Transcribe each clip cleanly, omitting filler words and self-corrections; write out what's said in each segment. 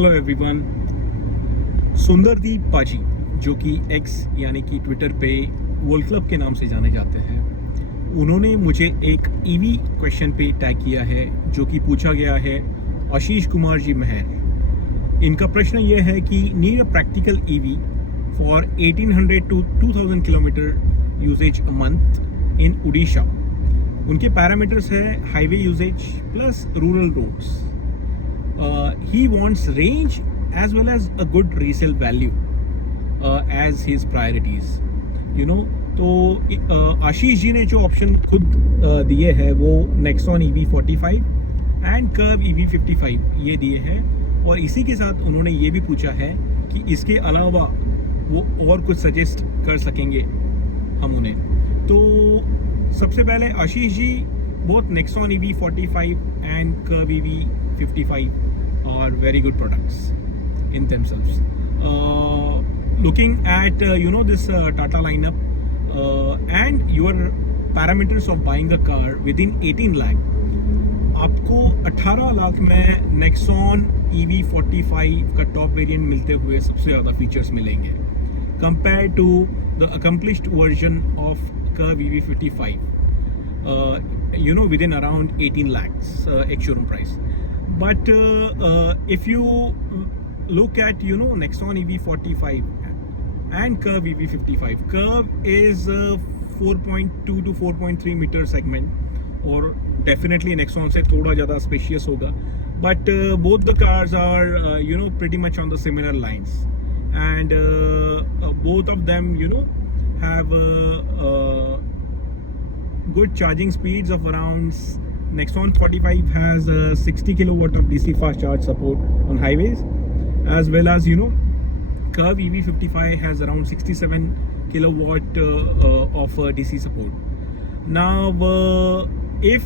Hello everyone. सुंदरदीप पाजी जो कि एक्स यानी कि ट्विटर पे वर्ल्ड क्लब के नाम से जाने जाते हैं, उन्होंने मुझे एक ईवी क्वेश्चन पे टैग किया है जो कि पूछा गया है आशीष कुमार जी मेहर। इनका प्रश्न ये है कि need a practical EV for 1800 to 2000 kilometre usages a month in Orissa. उनके पैरामीटर्स है highway usages plus rural roads. He wants range as well as a good resale value as his priorities. You know, तो आशीष जी ने जो option खुद दिए हैं वो Nexon EV45 and curve EV55 ये दिए हैं, और इसी के साथ उन्होंने ये भी पूछा है कि इसके अलावा वो और कुछ सजेस्ट कर सकेंगे हम उन्हें। तो सबसे पहले Ashish ji, both Nexon EV45 and Curve EV55 are very good products in themselves. Looking at this Tata lineup and your parameters of buying a car within 18 lakh, आपको 18 लाख में Nexon EV45 का टॉप वेरिएंट मिलते हुए सबसे ज़्यादा फीचर्स मिलेंगे compared to the accomplished version of Curve EV55. Within around 18 lakhs ex-showroom price. But if you look at Nexon EV45 and Curve EV55, Curve is 4.2 to 4.3 meter segment और definitely Nexon से थोड़ा ज़्यादा spacious होगा, but both the cars are pretty much on the similar lines, and both of them have good charging speeds of around. Nexon 45 has 60 kilowatt of DC fast charge support on highways, as well as Curve EV55 has around 67 kilowatt of DC support. Now if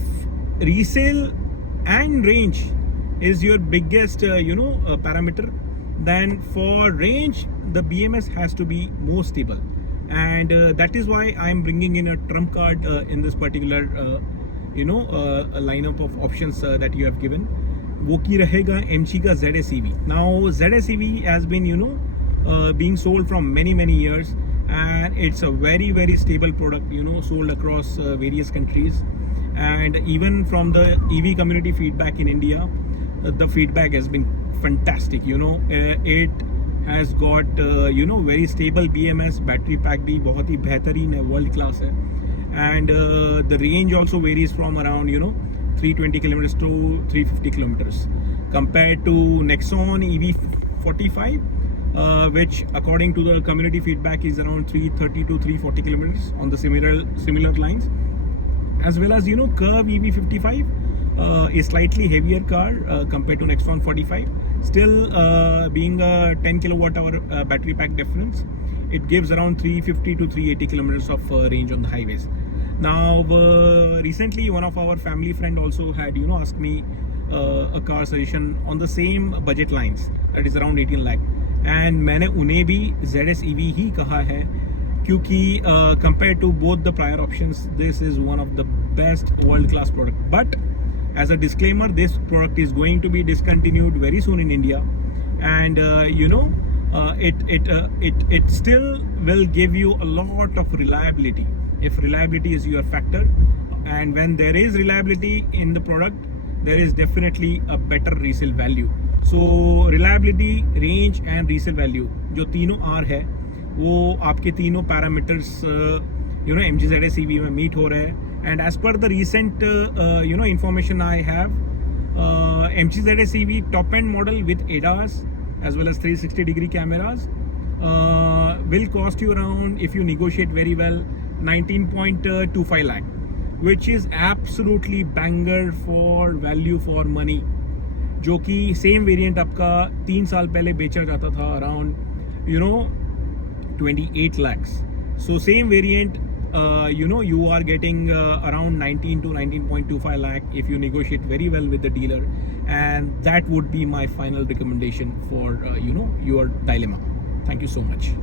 resale and range is your biggest parameter, then for range the BMS has to be more stable, and that is why I am bringing in a trump card in this particular a lineup of options that you have given. वो की रहेगा MG का ZS EV. Now ZS EV has been being sold from many years, and it's a very stable product, sold across various countries, and even from the EV community feedback in India, the feedback has been fantastic. It has got very stable BMS, battery pack भी बहुत ही बेहतरीन है, world class है, and the range also varies from around 320 kilometers to 350 kilometers compared to Nexon EV45, which according to the community feedback is around 330 to 340 kilometers on the similar lines, as well as Curve EV55 is slightly heavier car compared to Nexon 45. Still being a 10 kilowatt hour battery pack difference, it gives around 350 to 380 kilometers of range on the highways. Now recently one of our family friend also had asked me a car suggestion on the same budget lines, that is around 18 lakh, and मैंने उन्हें भी ZS EV ही कहा है क्योंकि compared to both the prior options, this is one of the best world class product. But as a disclaimer, this product is going to be discontinued very soon in India, and it still will give you a lot of reliability if reliability is your factor, and when there is reliability in the product, there is definitely a better resale value. So reliability, range and resale value जो तीनों R है वो आपके तीनों parameters MG ZS EV में meet हो रहे हैं, and as per the recent information I have, MG ZS EV top end model with ADAS as well as 360-degree cameras will cost you around, if you negotiate very well, 19.25 lakh, which is absolutely banger for value for money, जो कि same variant आपका 3 साल पहले बेचा जाता था around 28 lakhs. So same variant you are getting around 19 to 19.25 lakh if you negotiate very well with the dealer, and that would be my final recommendation for your dilemma. Thank you so much.